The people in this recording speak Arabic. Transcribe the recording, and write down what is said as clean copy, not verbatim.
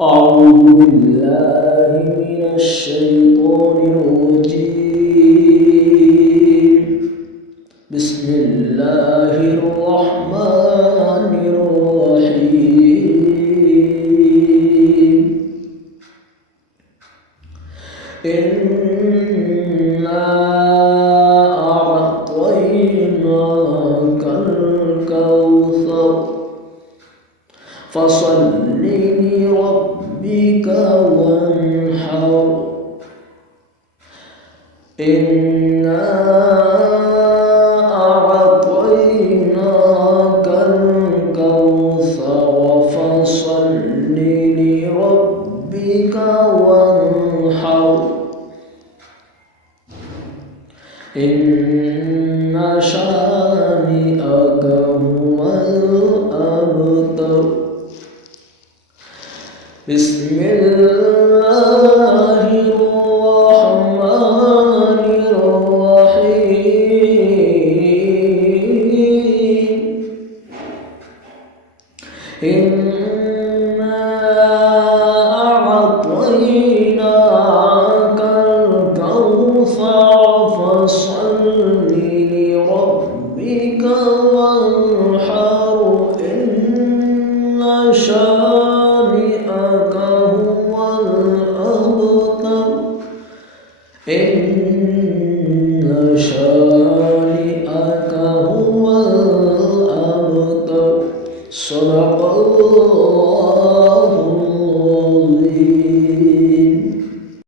أعوذ بالله من الشيطان الرجيم. بسم الله الرحمن الرحيم. إنا أعطيناك الكوثر فصل لربك وانحر إنا أعطيناك الكوثر فصل لربك وانحر إن شانئك هو الأبتر. بسم الله الرحمن الرحيم. إنا أعطيناك الكوثر فصل لربك